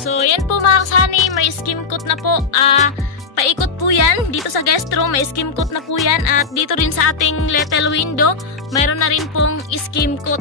So, yan po mga kasani, may skim coat na po. Paikot po yan. Dito sa guest room, may skim coat na po yan. At dito rin sa ating little window, mayroon na rin pong skim coat.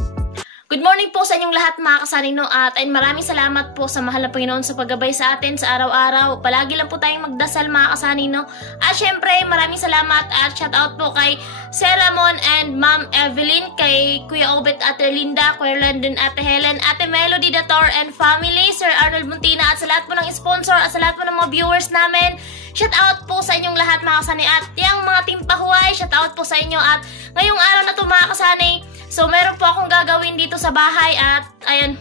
Good morning po sa inyong lahat mga kasanino at maraming salamat po sa mahal na Panginoon sa paggabay sa atin sa araw-araw. Palagi lang po tayong magdasal mga kasanino. At syempre maraming salamat at shout out po kay Sir Ramon and Ma'am Evelyn, kay Kuya Obet, Ate Linda, Kuya Landon, Ate Helen, Ate Melody Dator and family, Sir Arnold Muntina at sa lahat po ng sponsor at sa lahat po ng mga viewers namin. Shout out po sa inyong lahat mga kasani at yung mga team pahuway, shout out po sa inyo at ngayong araw na to mga kasani. So, meron po akong gagawin dito sa bahay at, ayan.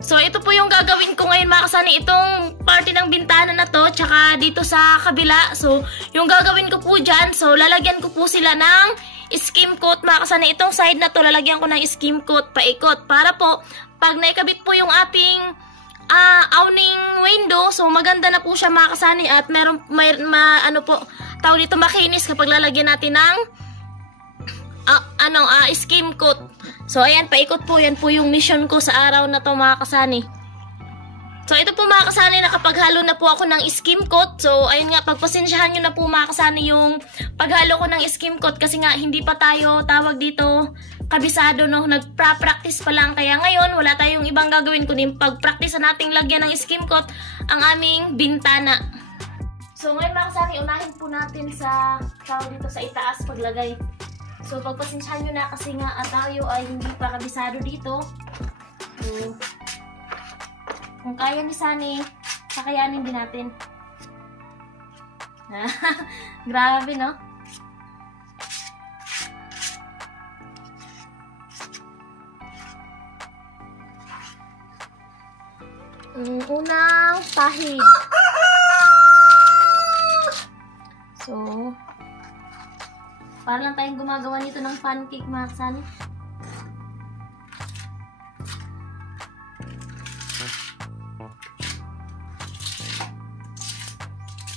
So, ito po yung gagawin ko ngayon mga kasani. Itong parte ng bintana na to, tsaka dito sa kabila. So, yung gagawin ko po dyan, so, lalagyan ko po sila ng skim coat mga kasani. Itong side na to, lalagyan ko ng skim coat, paikot. Para po, pag naikabit po yung ating awning window, so, maganda na po siya mga kasani. At ano po, tawag dito makinis kapag lalagyan natin ng skim coat. So, ayan, paikot po. Yan po yung mission ko sa araw na to mga kasani. So, ito po mga kasani, nakapaghalo na po ako ng skim coat. So, ayun nga, pagpasensyahan nyo na po mga kasani yung paghalo ko ng skim coat kasi nga, hindi pa tayo tawag dito kabisado, no? Nagpa-practice pa lang. Kaya ngayon, wala tayong ibang gagawin kundi pag-practice na nating lagyan ng skim coat ang aming bintana. So, ngayon mga kasani, unahin po natin sa tawag dito sa itaas paglagay. So, pagpasensyahan nyo na kasi nga tayo ay hindi pa kabisado dito. So, kung kaya ni Sunny, kakayanin din natin. Grabe, no? Unang pahid. So, para lang tayong gumagawa nito ng pancake mga kasani.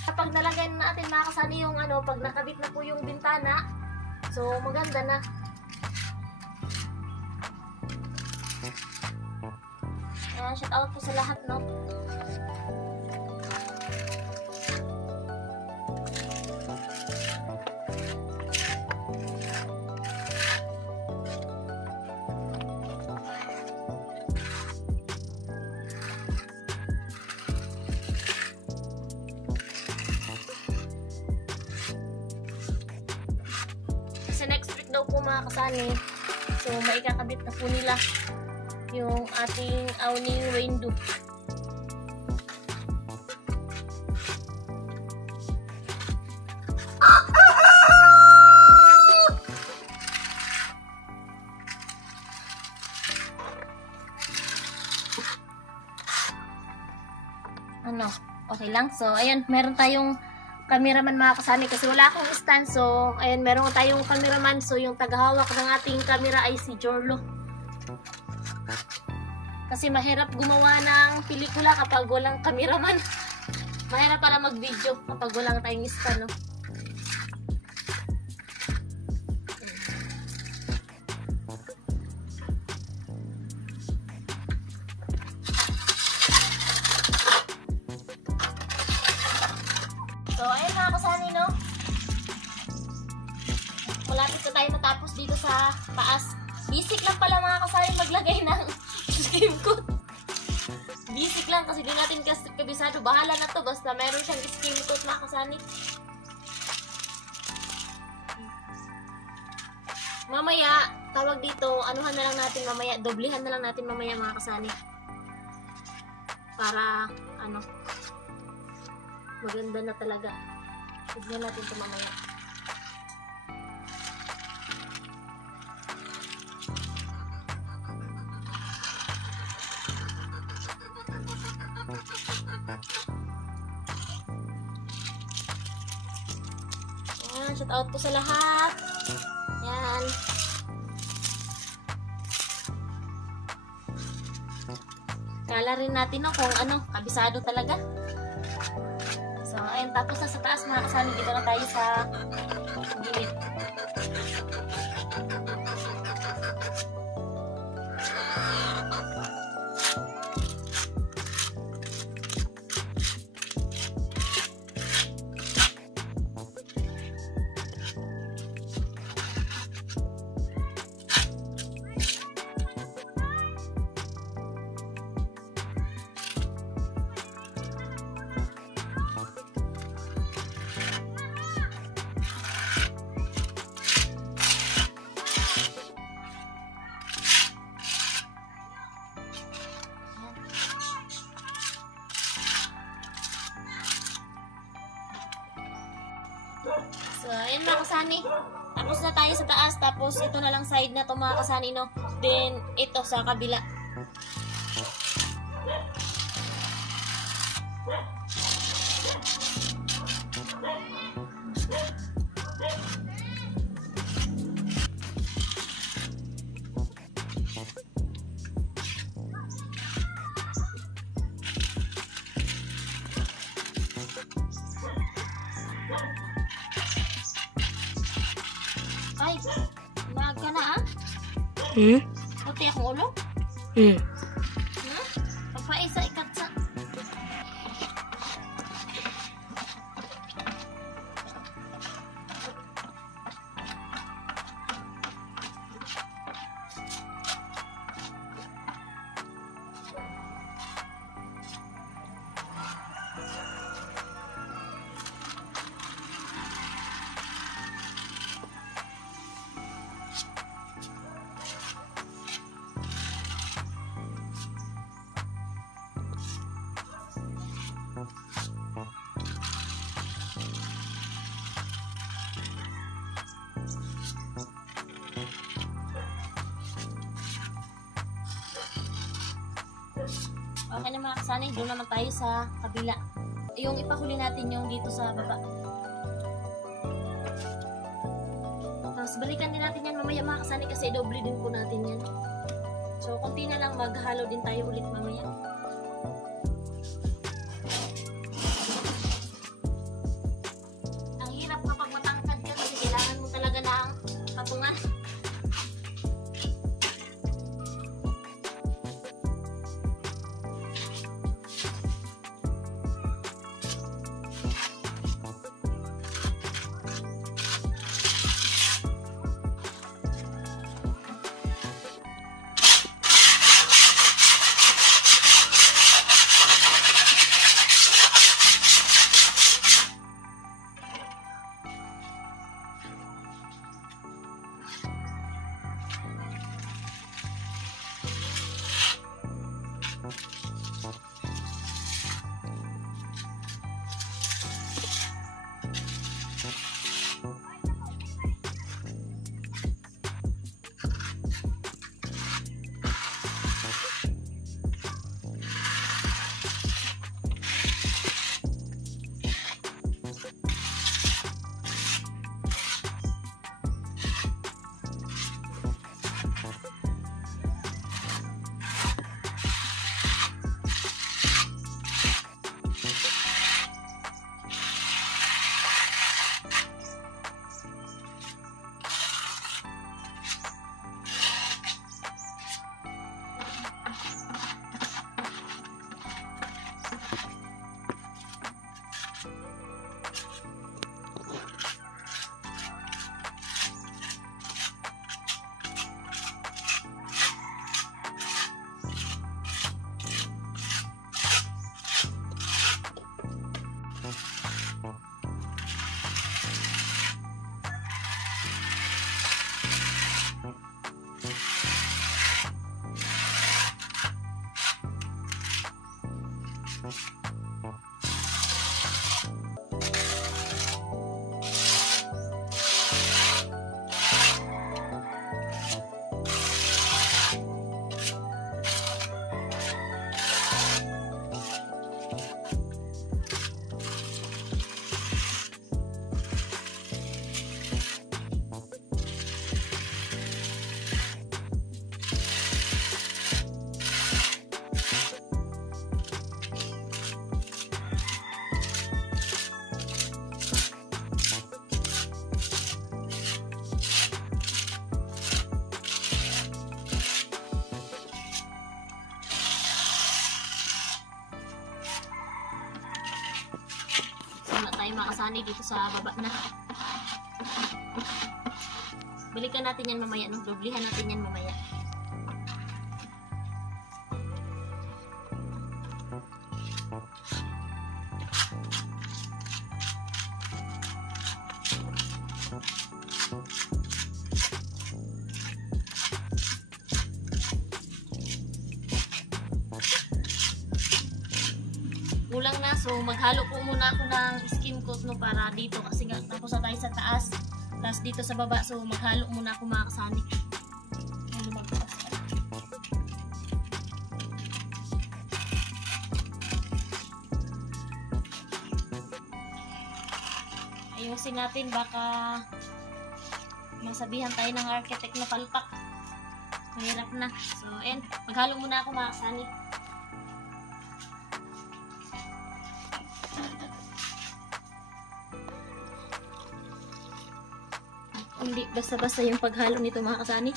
Kapag nalagay na natin mga kasani yung pag nakabit na po yung bintana, so maganda na. Ayan, shout out po sa lahat, no? Sa next week daw po mga kasani, so maikakabit na po nila yung ating awning window. Okay lang. So ayan, meron tayong cameraman mga kasani kasi wala akong stand. So, ayan, meron tayong cameraman. So, yung tagahawak ng ating camera ay si Jorlo. Kasi mahirap gumawa ng pelikula kapag walang cameraman. Mahirap pala mag-video kapag walang tayong stand, no? So, ayun mga kasani, no? Malapit na tayo matapos dito sa taas. Basic lang pala mga kasani maglagay ng skim coat. Basic lang kasi di natin kabisado. Bahala na to basta meron siyang skim coat mga kasani. Mamaya, tawag dito, anuhan na lang natin mamaya, doblihan na lang natin mamaya mga kasani. Para, maganda na talaga. Tignan natin ito mamaya. Ayan, shout out po sa lahat. Ayan. Kala rin natin kung kabisado talaga. So, ayun, tapos na sa taas mga kasali, dito na tayo sa gilid. So, ayun mga kasani. Tapos na tayo sa taas. Tapos ito na lang side na to mga kasani, no? Then, ito sa kabila. Ay, maga na ah. Puti akong ulo. Papaisa ikat sa. Okay na mga kasani, doon naman tayo sa kabila. Yung ipahuli natin yung dito sa baba. Tapos balikan din natin yan mamaya mga kasani kasi doble din po natin yan. So konti na lang, maghalo din tayo ulit mamaya. Ang hirap kapag matangkad ka kasi kailangan mo talaga ng patungan. Makasani dito sa baba na. Balikan natin yan mamaya, no? Doblihan natin yan mamaya. Kulang na So maghalo po muna ako ng skim coat no, para dito kasi nga tapos na tayo sa taas. Tapos dito sa baba, so maghalo muna ako mga kasani. Ayusin natin, baka masabihan tayo ng architect na palpak. Mahirap na. So, and maghalo muna ako mga kasani. Hindi basta-basta yung paghalo nito mga kasani.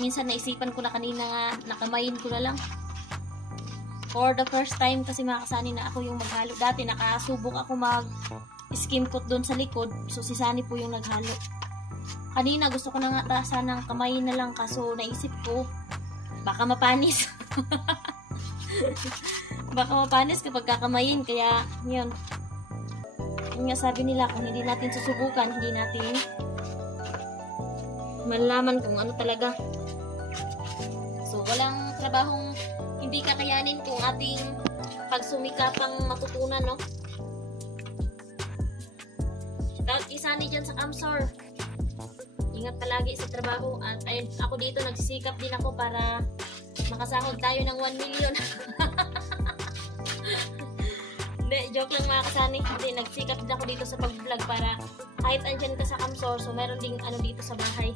Minsan naisipan ko na kanina nga, nakamayin ko na lang. For the first time kasi mga kasani na ako yung maghalo. Dati nakasubok ako mag skim coat doon sa likod. So si Sani po yung naghalo. Kanina gusto ko na nga sanang kamayin na lang, kaso naisip ko baka mapanis. Baka mapanis kapag kakamayin, kaya yun. Yung nga sabi nila, kung hindi natin susubukan, hindi natin malalaman kung ano talaga. So walang trabahong hindi kakayanin kung ating pagsumikapang matutunan, no? Shoutout kay Sani dyan sa Kamsor. Ingat palagi sa trabaho. At ayun, ako dito nagsisikap din ako para makasahod tayo ng 1 million. Hindi, joke lang mga kasani. Hindi, nagsikap din ako dito sa pag-vlog para kahit andyan ka sa Kamsor, so meron ding ano dito sa bahay.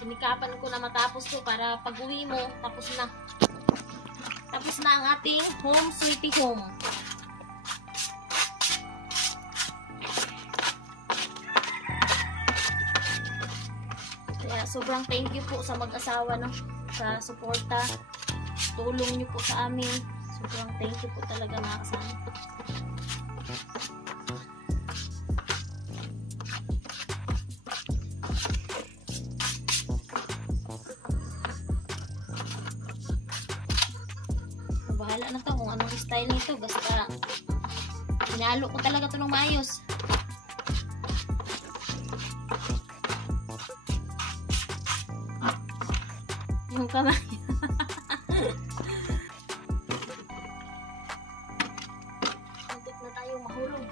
Sinikapan ko na matapos to para pag-uwi mo, tapos na. Tapos na ang ating home sweetie home. Kaya sobrang thank you po sa mag-asawa, no, sa suporta, tulong niyo po sa amin. Sobrang thank you po talaga mga kasama. Bahala na to kung anong style nito, basta hinalo ko talaga to ng maayos. Yung kamay. Muntik na tayo mahulog.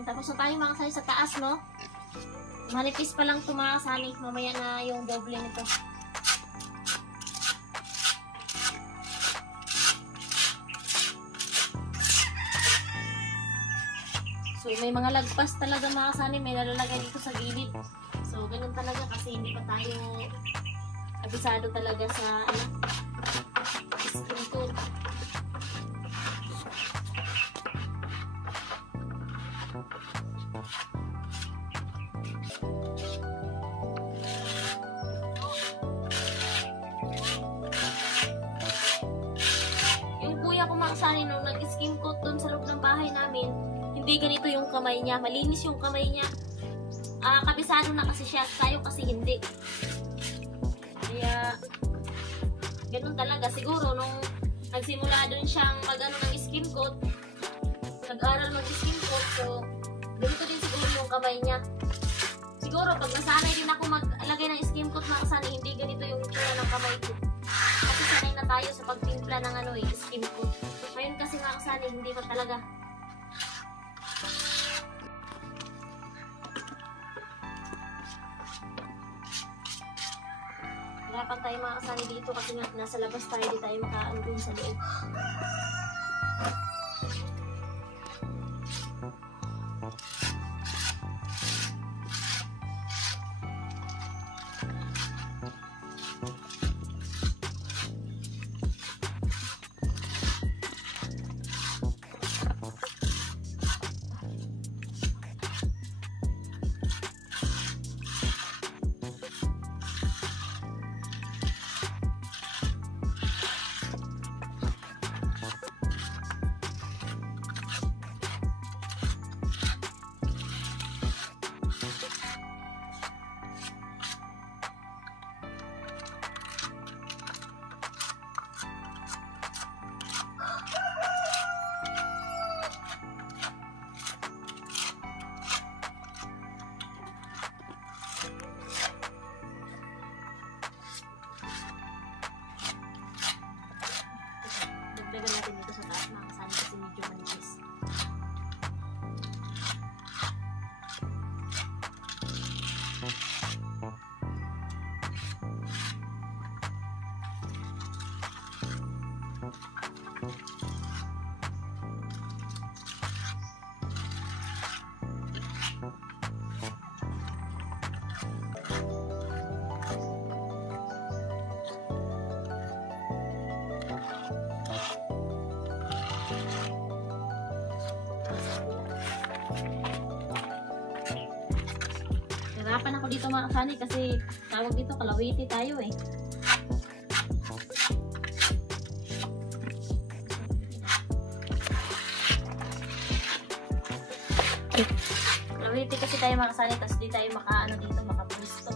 Yan, tapos na tayo mga kasani sa taas, no? Manipis pa lang ito mga kasani. Mamaya na yung doble nito. So, may mga lagpas talaga mga kasani. May nalalagay dito sa gilid. So, ganun talaga kasi hindi pa tayo abisado talaga sa skin coat. Yung kuya ko mga kasani nung nag-skin coat dun sa loob ng bahay namin, hindi ganito yung kamay niya. Malinis yung kamay niya. Kabisado na kasi siya. Tayo kasi hindi. Kaya, ganun talaga. Siguro, nung nagsimula dun siyang mag-ano ng skin coat, nag-aral mag-skin coat, so, ganito din siguro yung kamay niya. Siguro, pag nasanay din ako mag-alagay ng skin coat, makasanay, hindi ganito yung itsura ng kamay ko. Kasi sanay na tayo sa pagtimpla ng skin coat. Ngayon kasi makasanay, hindi pa talaga. Hirapan tayo mga kasani dito kasi nga nasa labas tayo, di tayo makaano dun sa loob. Dagdagan natin dito sa taas mga kasani kasi medyo manipis. Hirapan ako dito mga kasani kasi tawag dito kalawiti tayo eh. Kalawiti kasi tayo mga kasani, tapos di tayo makaano dito, makapwisto.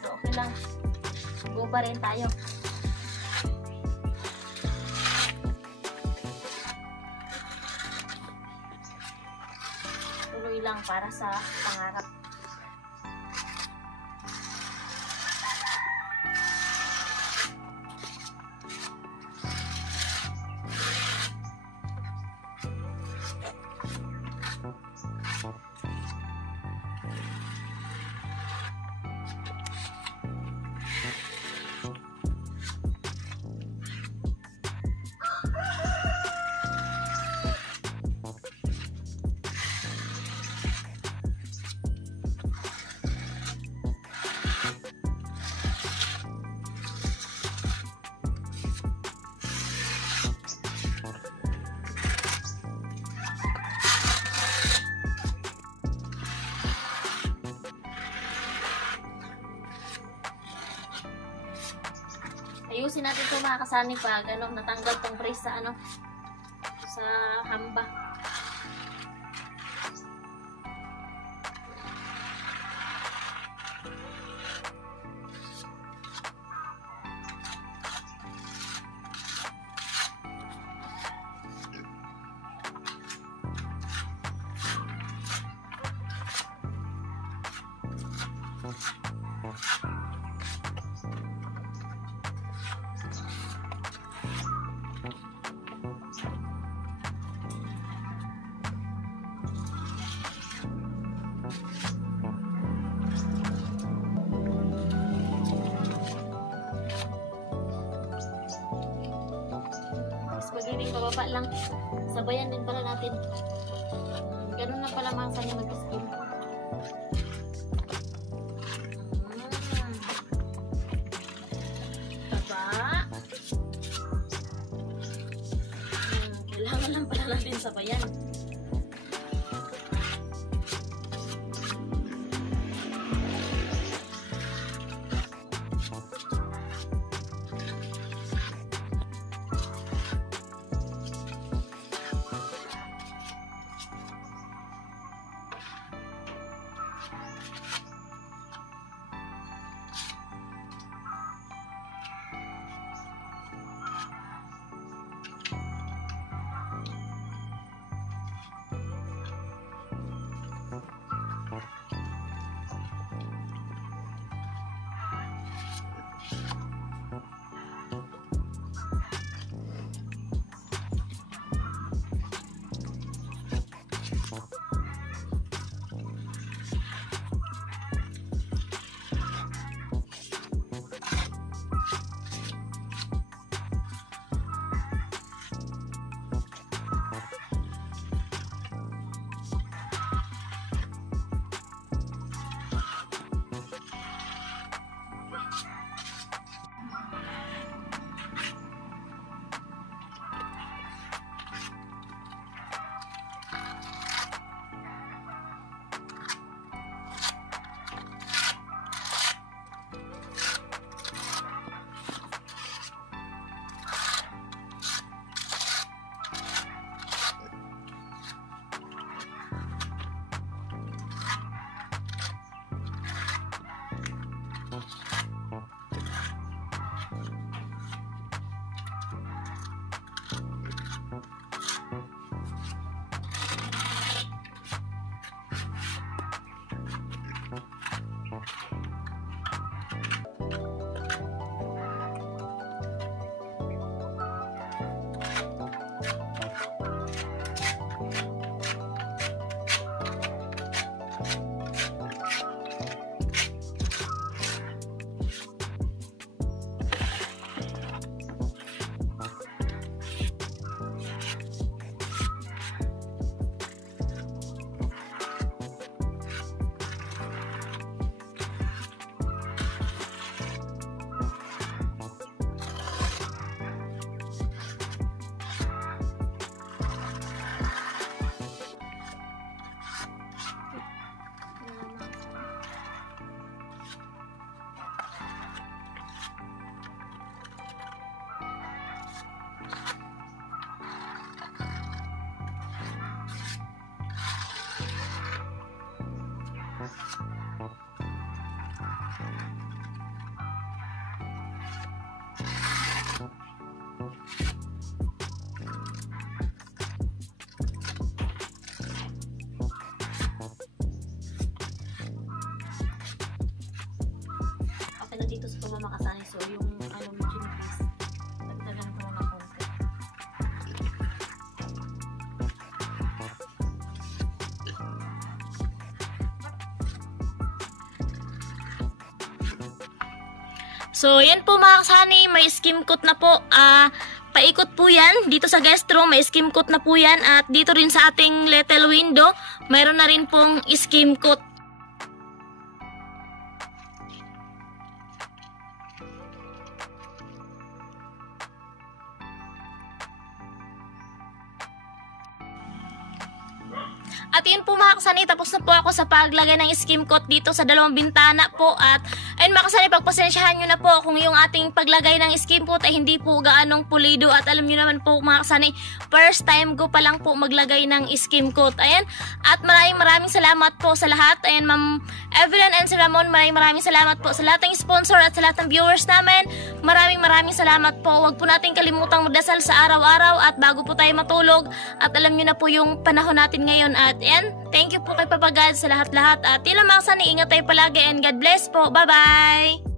So okay lang. Go pa rin tayo. Tuloy lang para sa pangarap. Ayusin natin ito mga kasani pag natanggal tong brace sa sa hamba. pwedeng bababa lang. Sabayan din pala natin. Ganun na pala mga kasani mag-skim. Kailangan lang pala natin sabayan. Dito sa pamamakasani, so yung ano medyo nipis nagdagan ko ng konti. So yan po mga kasani, may skim coat na po. Paikot po yan dito sa guest room, may skim coat na po yan, at dito rin sa ating little window mayroon na rin pong skim coat. At yun po mga kasani, tapos na po ako sa paglagay ng skim coat dito sa dalawang bintana po. At ayun mga kasani, pagpasensyahan nyo na po kung yung ating paglagay ng skim coat ay hindi po gaanong pulido. At alam nyo naman po mga kasani, first time ko pa lang po maglagay ng skim coat. Ayan, at maraming salamat po sa lahat. Ayan, Ma'am Evelyn and si Ramon, maraming salamat po sa lahat ng sponsor at sa lahat ng viewers namin. Maraming salamat po. Huwag po natin kalimutang magdasal sa araw-araw at bago po tayo matulog. At alam nyo na po yung panahon natin ngayon. At yan, thank you po kay Papa God sa lahat-lahat. At yun lang mga kasani, ingat tayo palagi and God bless po. Bye-bye!